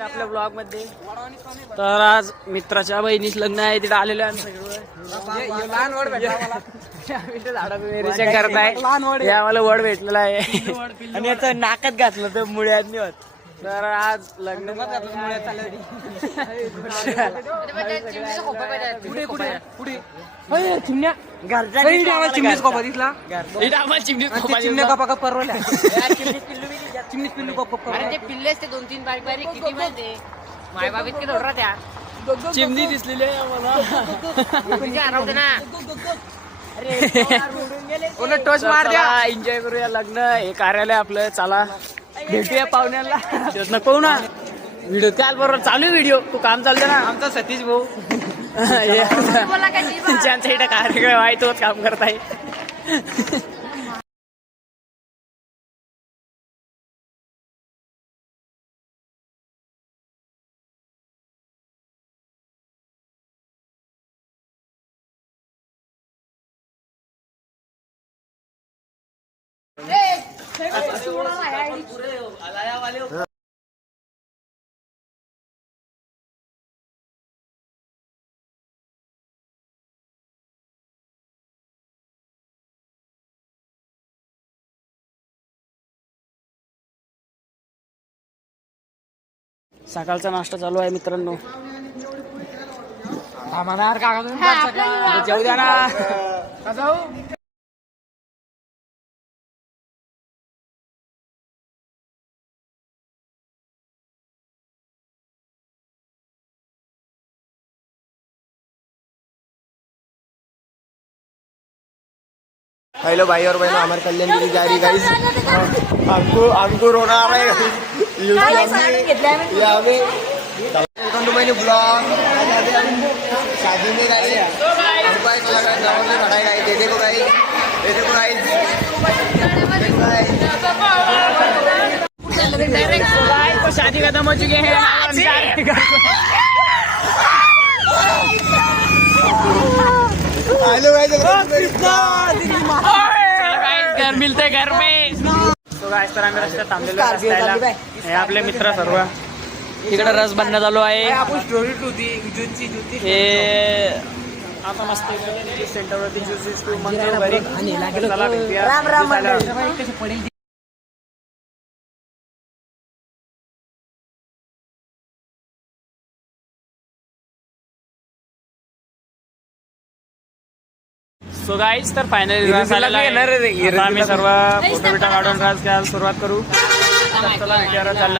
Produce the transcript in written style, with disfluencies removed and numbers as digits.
आपल्या ब्लॉग मध्ये तर आज मित्राच्या बहिणीच लग्न आहे, तिथे आलेलो आहे सगळं करताय. आम्हाला वड भेटलेला आहे आणि याचं नाकात घातलं तर मुळ्यात नाही होत. तर आज लग्न चिमण्या पिल्ले असते 2-3 बारीक बारीक किती माहिती माय बाब इतके धोडरा त्या चिमणी दिसलेली आहे आम्हाला ना. टोच मार द्या. एन्जॉय करूया लग्न. हे कार्यालय आपलं. चला भेटूया पाहुण्याला. नको ना व्हिडिओ काल बरोबर चालू व्हिडिओ. तू काम चालतं ना आमचा सतीश भाऊ ज्यांचा इथं कार्यक्रम आहे तोच काम करताय. सकाळचा नाश्ता चालू आहे मित्रांनो. जेवू द्या ना. हेलो भाई और बहनों, हमारे कल्याण की जा रही गाइस. हमको रोना आ रहा है. ब्लॉग शादी में गाइस हमको एक लगा ग्राउंड में खड़ा है गाइस. ये देखो गाइस, ये देखो गाइस. तो शादी खत्म हो चुके हैं. हेलो गाइस, घर मिलते घर में. तो गाइस तर आम्ही रस्त्यात थांबलेलो आहे. हे आपले मित्र सर्व तिकडे रस बनणं चालू आहे. हे आता मस्त सेंटरवरती ज्यूसेस पिऊ मग घरी. सो गाईज तर फायनली आम्ही सर्व फोटो बिटा काढून राज घ्यायला सुरुवात करू. चला भेटूया.